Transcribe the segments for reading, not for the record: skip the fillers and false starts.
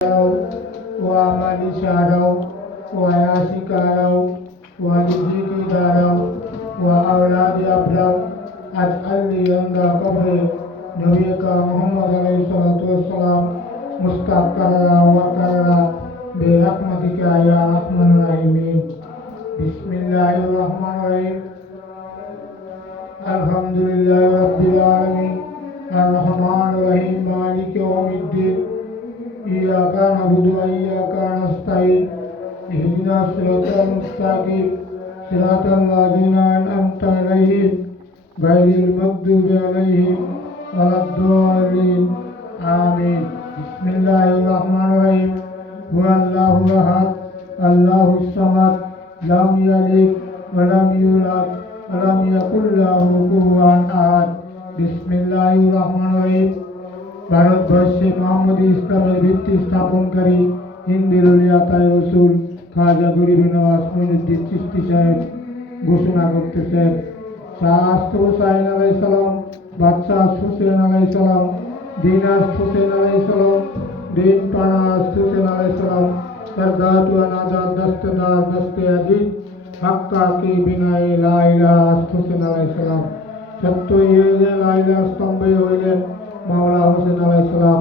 وعمل شعره وياسكاره ورزق داره وأولاد أبره أجعل لي عند قبر نبيك محمد عليه الصلاة والسلام مستقرا وقرا برحمتك يا أرحم الراحمين. بسم الله الرحمن الرحيم. الحمد لله رب العالمين الرحمن الرحيم مالك يوم الدين إياك نعبد وإياك نستعين اهدنا الصراط المستقيم صراط الذين أنعمت عليهم غير المغضوب عليهم ولا الضالين آمين. بسم الله الرحمن الرحيم. هو الله أحد الله الصمد لم يلد ولم يولد ولم يكن له كفوا أحد. بسم الله الرحمن الرحيم. ভারতবর্ষে মোহাম্মদী ইসলামের ভিত্তি স্থাপনকারী হিন্দির উলিয়াতায় রসুল খাজা গরিব নওয়াজ মঈনুদ্দিন চিশতি সাহেব ঘোষণা করতেছেন, শাহ আস্ত হুসাইন আলাইহিস সালাম, বাদশাহ হুসেন আলাইহিস সালাম, দিনাস হুসেন আলাইহিস সালাম, দিন পানাস হুসেন আলাইহিস সালাম, सरदार अनाजाद दस्तदार दस्ते अजीत हक्का की बिनाए ला इलाहा हुसैन अलैहिस सलाम। सत्य ये যে লা ইলাহা স্তম্ভে হইলেন মাওলা হোসেন আলাইহিস সালাম।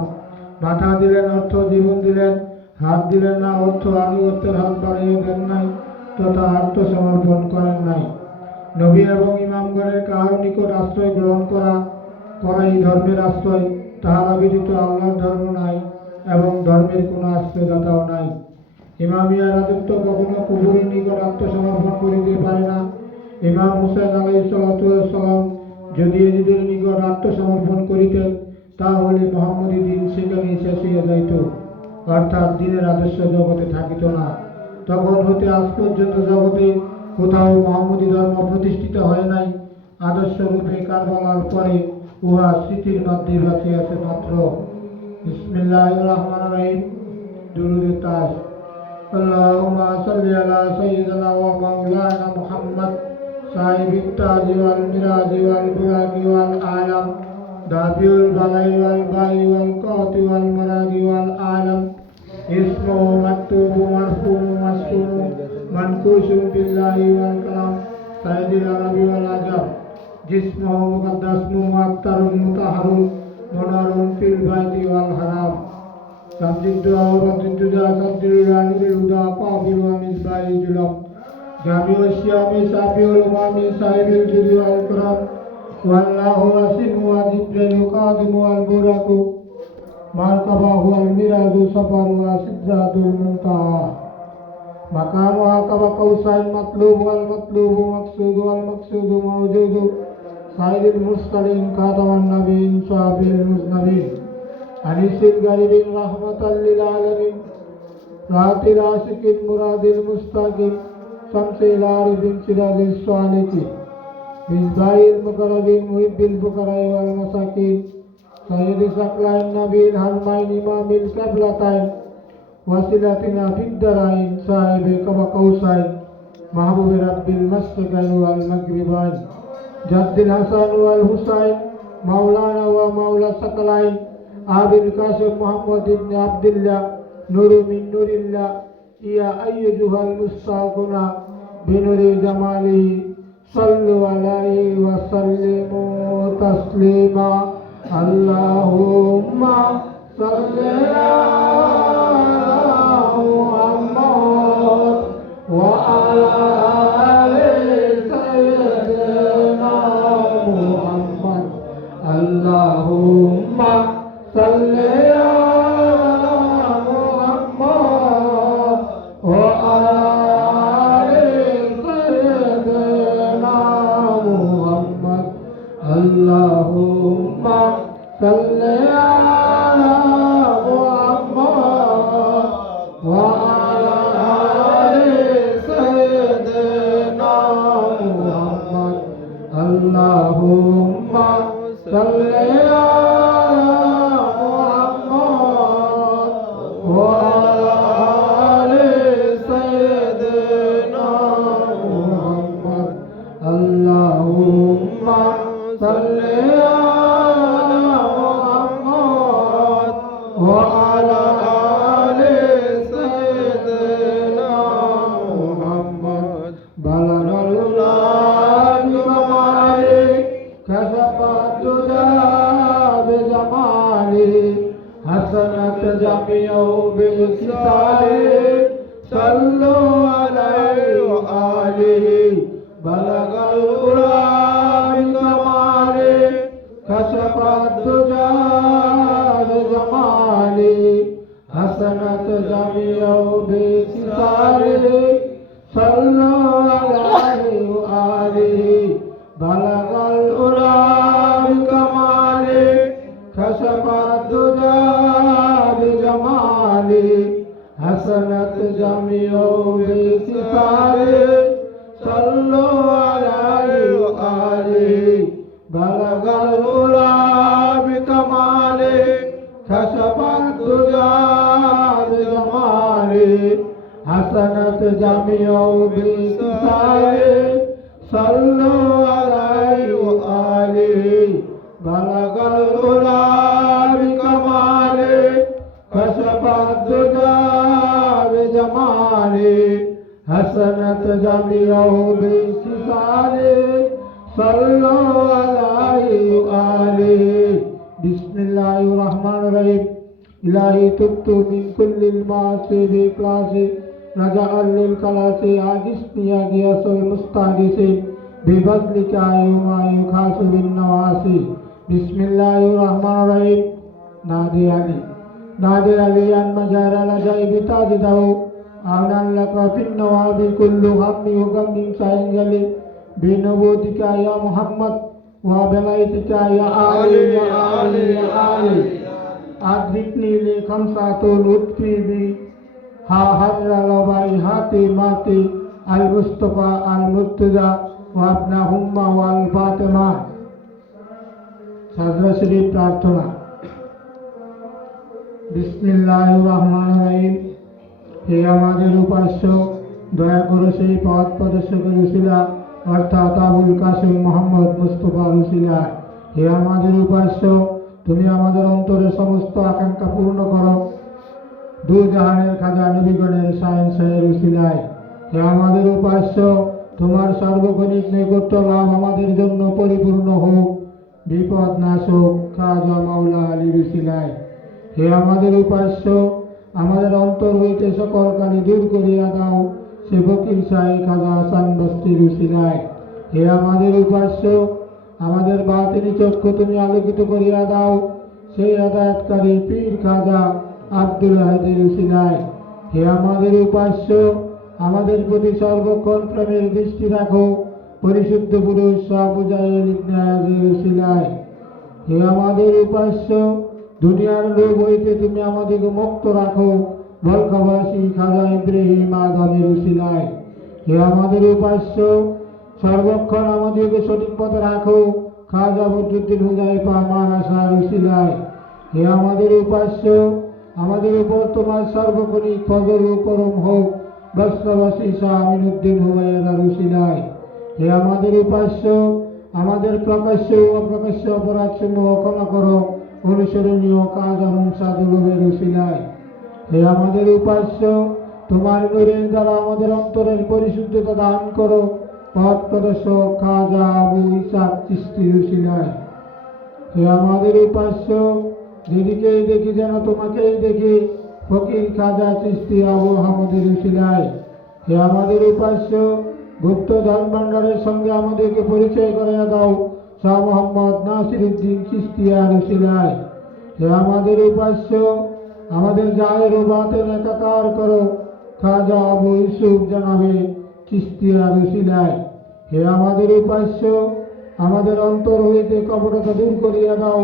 মাথা দিলেন, অর্থ জীবন দিলেন, হাত দিলেন না, অর্থ আনুগত্যের হাত বাড়িয়ে দেন নাই তথা আত্মসমর্পণ করেন নাই। নবী এবং ইমামগণের কাহার নিকট আশ্রয় গ্রহণ করাই ধর্মের আশ্রয়, তাহারা ব্যতীত আল্লাহর ধর্ম নাই এবং ধর্মের কোনো আশ্রয়দাতাও নাই। ইমামিয়া রাজত্ব কখনো কুফুরের নিকট আত্মসমর্পণ করিতে পারে না। ইমাম হুসেন আলাইহিস সালাম যদি এজিদের নিকট আত্মসমর্পণ করিতেন তাহলে মুহাম্মদী দিন সেখানেই শেষ হইয়া যাইত, অর্থাৎ দিনের আদর্শ জগতে থাকিত না। তখন হতে আজ পর্যন্ত জগতে কোথাও মুহাম্মদী ধর্ম প্রতিষ্ঠিত হয় নাই। আদর্শ রূপে কারবালার পরে উহা স্মৃতির মধ্যে বাঁচিয়াছে মাত্র। বিসমিল্লাহির রহমানির রহিম। দুরূদে তাজ। আল্লাহুম্মা সাল্লি আলা সাইয়্যিদিনা ওয়া মাওলানা মুহাম্মদ সাহিবিত তাজ ওয়াল মিরাজ ওয়াল বুরাকি ওয়াল আলাম দাবিউল বালাই ওয়াল বাই ওয়াল কাতি ওয়াল মারাদি ওয়াল আলাম ইসমু মাকতুবু মারফুউ মাসকুরু মানকুশু বিল্লাহি ওয়াল কালাম সাইয়্যিদুল আরবি ওয়াল আজম জিসমু মুকদ্দাসু মুআত্তারুন মুতাহহারুন মুনারুন ফিল বাইতি ওয়াল হারাম সাবজিদ্দু আওরাতুদ্দুজা সাবজিরুল আনিরুল হুদা কাফিরু মিসবাহি জুলাম জামিউ শিয়ামি সাফিউল উমামি সাহিবুল জুদি ওয়াল করম ওয়াল্লাহু ওয়াসিমু ওয়া জিব্রাইলু কাদিমু ওয়াল বুরাকু মারকাবাহু ওয়াল মিরাজু সাফারু ওয়া সিদরাতুল মুনতাহা মাকামু আকাবা কাউসাইন মাতলুবু ওয়াল মাতলুবু মাকসুদু ওয়াল মাকসুদু মাওজুদু সাইয়্যিদুল মুরসালিন খাতামান নবিয়্যিন সাফিউল মুজনবিন আনিসিল গারিবিন রাহমাতাল লিল আলামিন রাতিল আশিকিন মুরাদিল মুস্তাকিম শামসিল আরিফিন সিরাজিস সালিকিন মিসবাহিল মুকাররবিন মুহিব্বিল ফুকারাই ওয়াল মাসাকিন সাইয়্যিদি সাকলাইন নবীল হারমাইন ইমামিল কিবলাতাইন ওয়াসিলাতিনা ফিদ দারাইন সাহিবে কাবা কাউসাইন মাহবুবে রাব্বিল মাশরিকাইন ওয়াল মাগরিবাইন জাদ্দিল হাসান ওয়াল হুসাইন মাওলানা ওয়া মাওলা সাকলাইন আবিল কাসিম মুহাম্মদ ইবনে আব্দুল্লাহ নূরু মিন নূরিল্লাহ ইয়া আইয়ুহাল মুস্তাকুনা বিনুরি জামালিহি সাল্লু আলাইহি ওয়া সাল্লিমু তাসলিমা আল্লাহুম্মা সাল্লি আলা মুহাম্মদ ওয়া আলা আলি সাইয়্যিদিনা মুহাম্মদ আল্লাহুম্মা সাল্লি আলা মুহাম্মদ ওয়া আলা আলি সাইয়্যিদিনা মুহাম্মদ আল্লাহুম্মা সাল্লি আলা মুহাম্মদ ওয়া আলা আলি সাইয়্যিদিনা মুহাম্মদ আল্লাহুম্মা সাল্লি আলা وعلى جميعا بوصاله صلوا عليه وآله بلغ العلا بكماله كشف الدجى بجماله حسنت جميع بخصاله صلوا عليه وآله بلغ العلا بكماله كشف الدجى بجماله حسنت جميع بخصاله صلوا عليه وآله بلغ العلا بكماله كشف الدجى بجماله حسنت جميع بخصاله صلوا عليه وآله بلغ العلا بكماله كشف الدجى بجماله حسنت جميع بخصاله صلوا عليه وآله بسم الله الرحمن الرحيم إلهي تبت من كل المعاصي بإخلاصي رجاء للخلاص أغثني يا غياث المستغيثين بفضلك يوم يخاص بالنواسي بسم الله الرحمن الرحيم نادي علي أن مجار العجائب تاجده أعلن لك في النواب كل هم وغم سينجلي بنبوتك يا محمد وبلايتك يا آلي يا آلي يا آلي أدركني لخمسة لطف بي ها هر لباي هاتي ماتي المصطفى المرتضى وابنهم والفاطمة সাজদা শরীফ প্রার্থনা বিসমিল্লাহির রহমানির রহিম হে আমাদের উপাস্য দয়া করে সেই পথ প্রদর্শকের উসিলা অর্থাৎ আবুল কাসিম মোহাম্মদ মুস্তফার উসিলা হে আমাদের উপাস্য তুমি আমাদের অন্তরের সমস্ত আকাঙ্ক্ষা পূর্ণ করো দু জাহানের খাজা নবীগণের শাহের উসিলায় হে আমাদের উপাস্য তোমার সার্বক্ষণিক নৈকট্য লাভ আমাদের জন্য পরিপূর্ণ হোক বিপদ নাশক খাজা মাওলা আলীর উসিলায় হে আমাদের উপাস্য আমাদের অন্তর হইতে সকল কালি দূর করিয়া দাও সে ফকির শাহী খাজা হাসান বস্তির উসিলায় হে আমাদের উপাস্য আমাদের বাতিনি চক্ষু তুমি আলোকিত করিয়া দাও সেই আদায়তকারী পীর খাজা আব্দুল হাদির উসিলায় হে আমাদের উপাস্য আমাদের প্রতি সর্বক্ষণ প্রেমের দৃষ্টি রাখো পরিশুদ্ধ পুরুষ শাহবুজাইল ইবনে আযীর উসিলায় হে আমাদের উপাস্য দুনিয়ার লোভ হইতে তুমি আমাদেরকে মুক্ত রাখো বলকাবাসী খাজা ইব্রাহিম আদমের উসিলায় হে আমাদের উপাস্য সর্বক্ষণ আমাদেরকে সঠিক পথে রাখো খাজা বদরুদ্দিন হুযায়ফা মারাসার উসিলায় হে আমাদের উপাস্য আমাদের উপর তোমার সর্বক্ষণিক ফজল ও করম হোক বস্ত্রবাসী শাহ আমিনুদ্দিন হুমায়ুনের উসিলায় হে আমাদের উপাস্য আমাদের প্রকাশ্য ও অপ্রকাশ্য অপরাধ সমূহ ক্ষমা করো অনুসরণীয় কাজ সাদুলের উসিলায় হে আমাদের উপাস্য তোমার নূরের দ্বারা আমাদের অন্তরের পরিশুদ্ধতা দান করো পথ প্রদর্শক খাজা আবু ইসহাক চিশতির উসিলায় হে আমাদের উপাস্য যেদিকেই দেখি যেন তোমাকেই দেখি ফকির খাজা চিশতি আবু আহমদের উসিলায় হে আমাদের উপাস্য গুপ্ত ধন ভাণ্ডারের সঙ্গে আমাদেরকে পরিচয় করিয়া দাও শাহ মোহাম্মদ নাসিরউদ্দিন চিশতিয়ার উসিলায় হে আমাদের উপাস্য আমাদের জাহের ও বাতেন একাকার করো খাজা আবু ইউসুফ জানাবে চিশতিয়ার উসিলায় হে আমাদের উপাস্য আমাদের অন্তর হইতে কপটতা দূর করিয়া দাও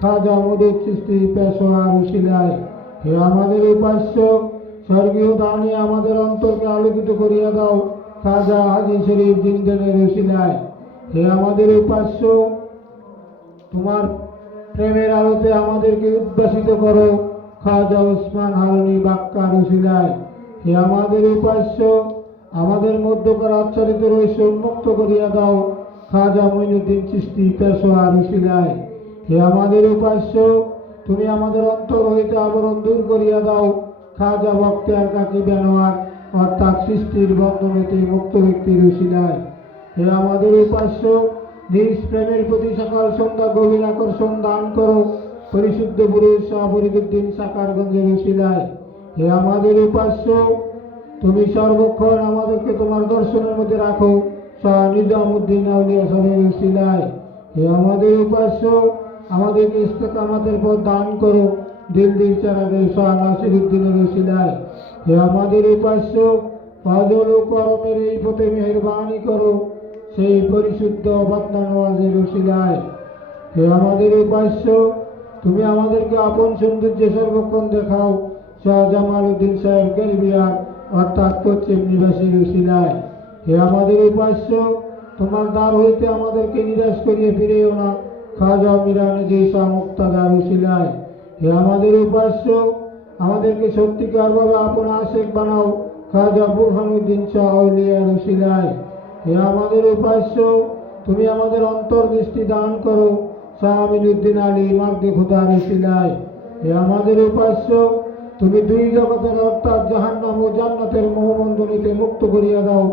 খাজা মদুদ চিশতি পেশোয়ার উসিলায় হে আমাদের উপাস্য স্বর্গীয় দানে আমাদের অন্তরকে আলোকিত করিয়া দাও খাজা হাজী শরীফ জিন্দেনের উসিলায় হে আমাদের উপাস্য তোমার প্রেমের আলোতে আমাদেরকে উদ্ভাসিত করো খাজা ওসমান হারুনি বাক্কার উসিলায় হে আমাদের উপাস্য আমাদের মধ্যকার আচ্ছাদিত রহস্য উন্মুক্ত করিয়া দাও খাজা মঈনুদ্দিন চিশতি পেশোয়ার উসিলায় হে আমাদের উপাস্য তুমি আমাদের অন্তর হইতে আবরণ দূর করিয়া দাও খাজা বখতিয়ার কাকি বেনোয়ার অর্থাৎ সৃষ্টির বন্ধন হইতে মুক্ত ব্যক্তির উসিলায় হে আমাদের উপাস্য নিজ প্রেমের প্রতি সকাল সন্ধ্যা গভীর আকর্ষণ দান করো পরিশুদ্ধ পুরুষ শাহ ফরিদুদ্দিন সাকারগঞ্জের উসিলায় হে আমাদের উপাস্য, তুমি সর্বক্ষণ আমাদেরকে তোমার দর্শনের মধ্যে রাখো শাহ নিজামুদ্দিন আউলিয়া সাহেবের উসিলায় হে আমাদের উপাস্য, আমাদেরকে ইস্তেকামাতের পথ দান করো দিল চারাদের শাহ নাসিরুদ্দিনের উসিলায় হে আমাদের উপাস্য, ফজল ও করমের এই পথে মেহেরবানি করো সেই পরিশুদ্ধ বাতনা নওয়াজের উসিলায় হে আমাদের উপাস্য, তুমি আমাদেরকে আপন সৌন্দর্য সর্বক্ষণ দেখাও শাহ জামাল উদ্দিন সাহেব গেলবিয়ার অর্থাৎ পশ্চিম নিবাসীর উসিলায় হে আমাদের উপাস্য, তোমার দ্বার হইতে আমাদেরকে নিরাশ করিয়ে ফিরেও না খাজা মিরানজি শাহ মুক্তাদার উসিলায় হে আমাদের উপাস্য, আমাদেরকে সত্যিকারভাবে আপন আশেক বানাও খাজা বুরহানুদ্দিন শাহ আউলিয়ার উসিলায় হে আমাদের উপাস্য, তুমি আমাদের অন্তর্দৃষ্টি দান করো শাহ আমিনুদ্দিন আলী মার্দে খুদার উসিলায় হে আমাদের উপাস্য, তুমি দুই জগতের অর্থাৎ জাহান্নাম ও জান্নাতের মোহবন্ধনীতে মুক্ত করিয়া দাও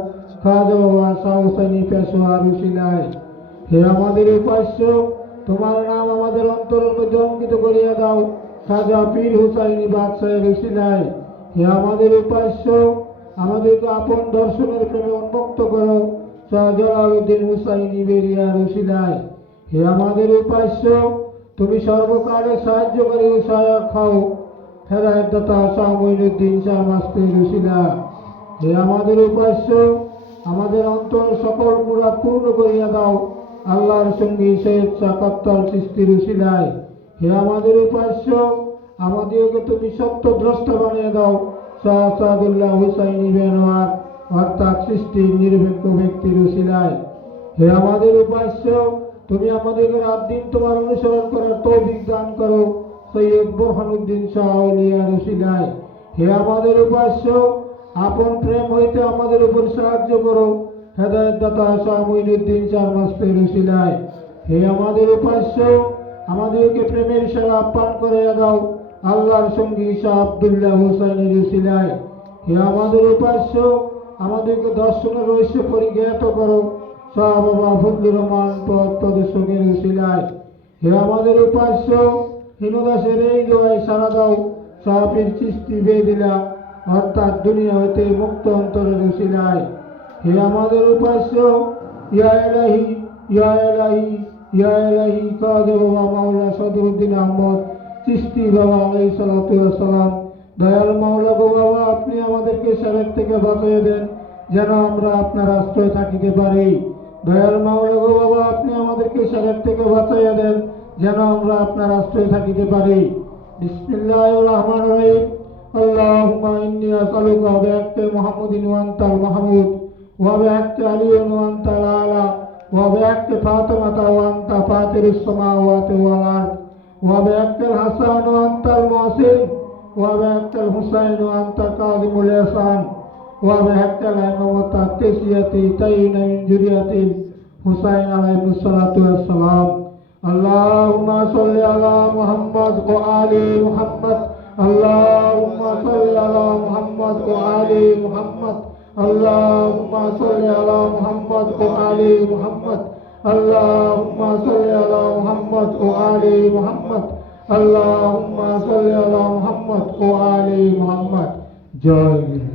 খাজা বাবা শাহ হুসাইনি পেশোয়ার উসিলায় হে আমাদের উপাস্য, তোমার নাম আমাদের অন্তরের মধ্যে অঙ্কিত করিয়া দাও খাজা পীর হুসাইনি বাদশাহের উসিলায় হে আমাদের উপাস্য, আমাদেরকে আপন দর্শনের প্রেমে উন্মুক্ত করো শাহ জালালউদ্দিন হুসাইনি বেরিয়ার উসিলায় হে আমাদের উপাস্য, তুমি সর্বকালে সাহায্যকারী ও সহায়ক হও হেদায়েত দাতা শাহ মঈনুদ্দিন শাহ মাস্তের উসিলা হে আমাদের উপাস্য, আমাদের অন্তর সকল মুরাদ পূর্ণ করিয়া দাও আল্লাহর সঙ্গী সৈয়দ শাহ কাত্তাল চিশতির উসিলায় হে আমাদের উপাস্য, আমাদেরকে তুমি সত্য দ্রষ্টা বানিয়ে দাও শাহ সাদুল্লাহ হুসাইনি বেনোয়ার অর্থাৎ সৃষ্টির নিরপেক্ষ ব্যক্তির উসিলায় হে আমাদের উপাস্য, তুমি আমাদেরকে রাত দিন তোমার অনুসরণ করার তৌফিক দান করো সৈয়দ বুরহানুদ্দিন শাহ আউলিয়ার উসিলায় হে আমাদের উপাস্য, আপন প্রেম হইতে আমাদের উপর সাহায্য করো হেদায়েত দাতা শাহ মঈনুদ্দিন শাহ মাস্তের উসিলায় হে আমাদের উপাস্য, আমাদেরকে প্রেমের সেরা পান করিয়া দাও আল্লাহর সঙ্গী শাহ আব্দুল্লাহ হুসাইনের উসিলায় হে আমাদের উপাস্য, আমাদেরকে দর্শনের রহস্য পরিজ্ঞাত করো শাহ বাবা ফজলুর রহমান পথ প্রদর্শকের উসিলায় হে আমাদের উপাস্য, হিমদাসের এই দোয়ায় সারা দাও শাহ পীর চিশতি বেদিলা অর্থাৎ দুনিয়া হইতে মুক্ত অন্তরের উসিলায় হে আমাদের উপাস্য, ইয়া এলাহি ইয়া এলাহি ইয়া এলাহি খাজা বাবা মাওলা সদরুদ্দিন আহমদ চিশতি বাবা আলাইহিস সালাতু ওয়াস সালাম দয়াল মাওলা গো বাবা, আপনি আমাদেরকে শারক থেকে বাঁচিয়ে দেন যেন আমরা আপনার আশ্রয় থাকিতে পারি দয়াল মাওলা গো বাবা, আপনি আমাদেরকে শারক থেকে বাঁচাইয়া দেন যেন আমরা আপনার আশ্রয় থাকিতে পারি বিসমিল্লাহির রহমানির রহিম আল্লাহুম্মা ইন্নী আসআলুকা বিহাক্কি মুহাম্মাদিন ওয়া আনতাল মাহমুদ ওয়া বিহাক্কি আলিয়্যিন ওয়া আনতাল আলা ওয়া বিহাক্কি ফাতিমাতা ওয়া আনতা ফাতিরুস সামাওয়াতি ওয়াল আরদ ওয়া বিহাক্কিল হাসান ওয়া আনতাল মুহসিন ওয়া বিহাক্কিল হুসাইন ওয়া আনতা কাযিমুল ইহসান ওয়া বিহাক্কিল ইমামাতি তাসিয়াতি তাইনা মিন যুরিয়াতিল হুসাইন আলাইহিস সালাতু ওয়াস সালাম আল্লাহুম্মা সাল্লি আলা মুহাম্মদ ওয়া আলি মুহাম্মদ আল্লাহুম্মা সাল্লি আলা মুহাম্মদ ওয়া আলি মুহাম্মদ আল্লাহুম্মা সাল্লি আলা মুহাম্মদ ওয়া আলি মুহাম্মদ আল্লাহুম্মা সাল্লি আলা মুহাম্মদ ওয়া আলি মুহাম্মদ আল্লাহুম্মা সাল্লি আলা মুহাম্মদ ওয়া আলি মুহাম্মদ জয় গুরু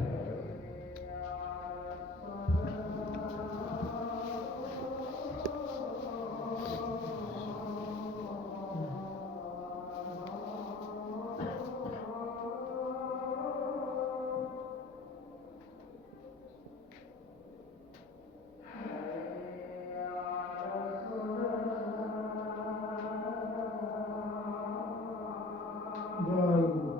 জয় গুরু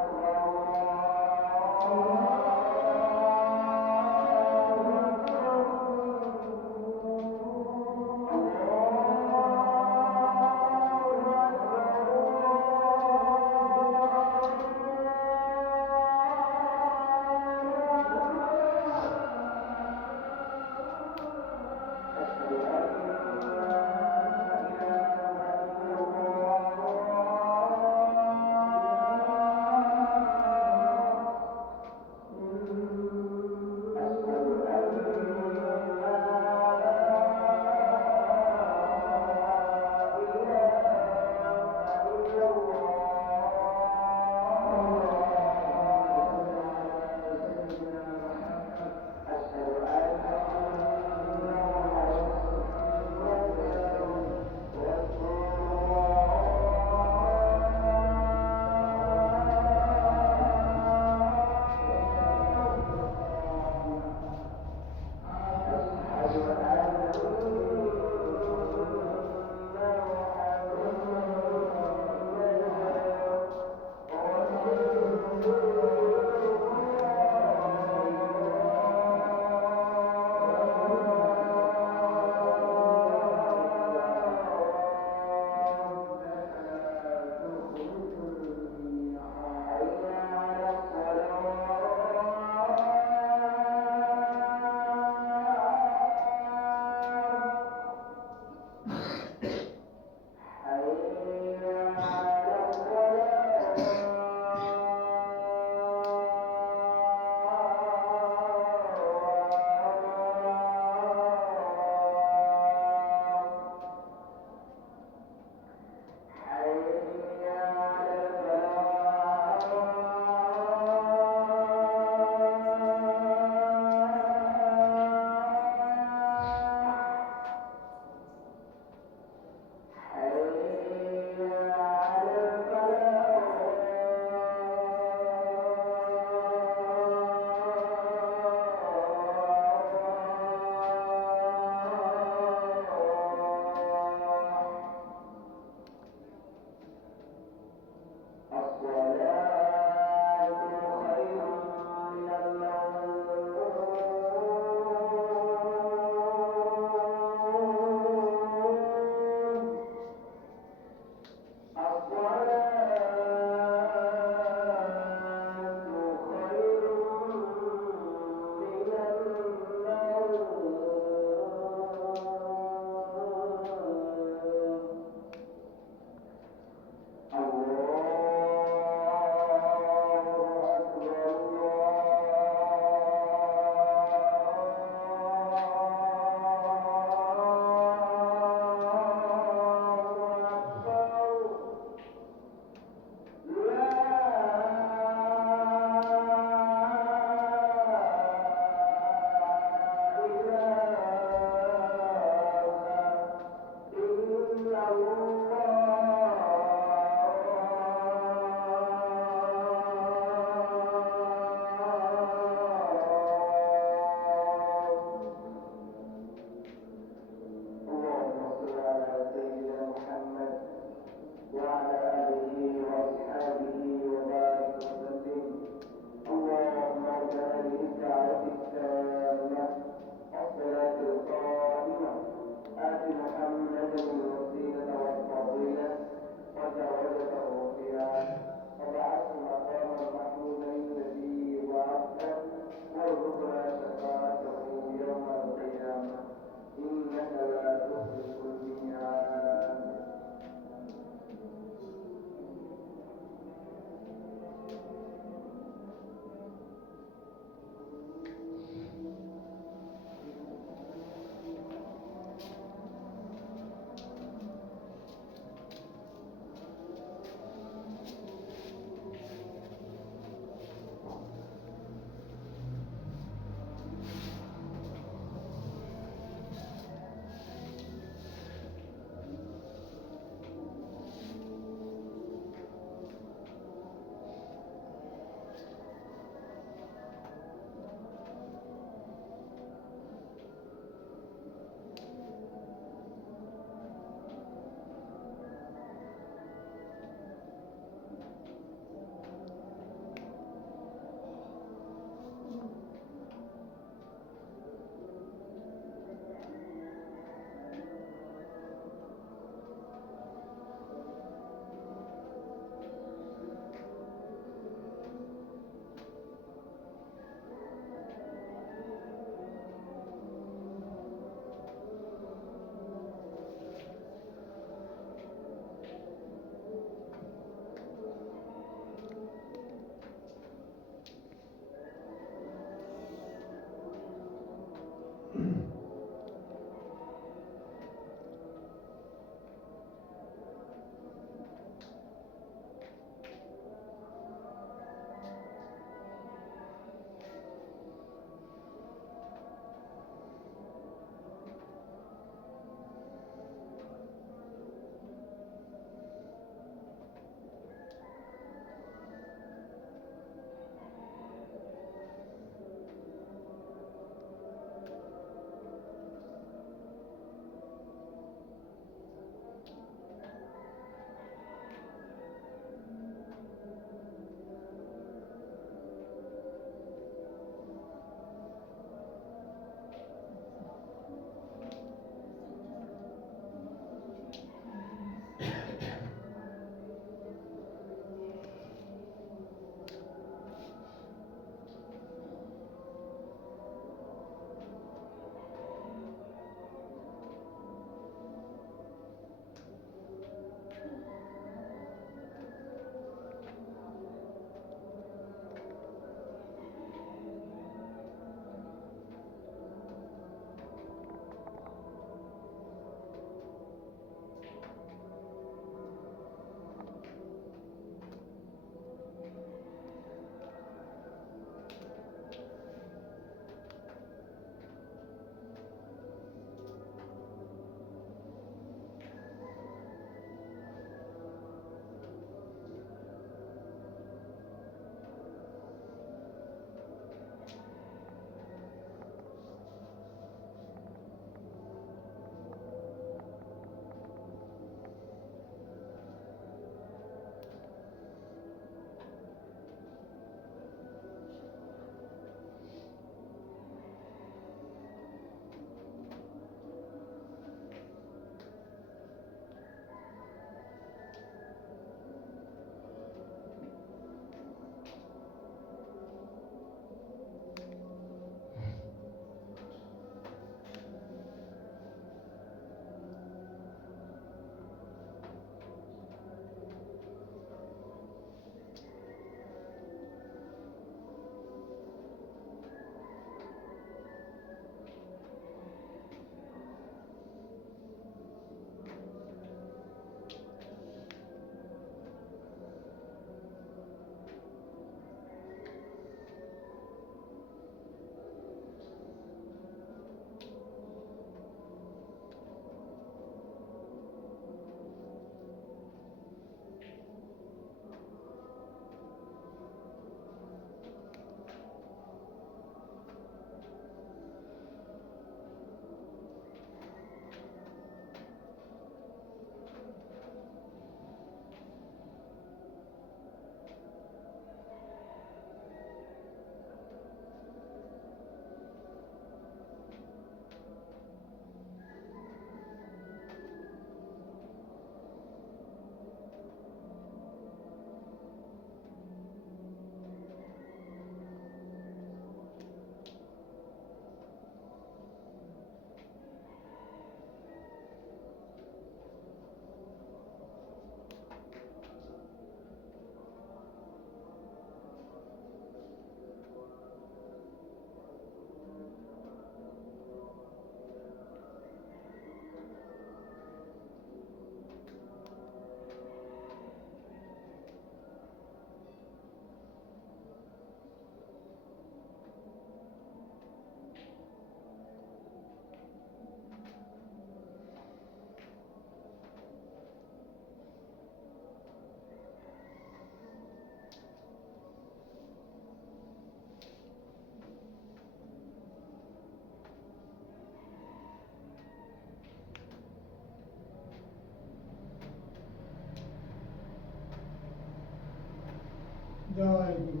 জয় গুরু।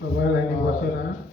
সবাই লাইনে বসে না।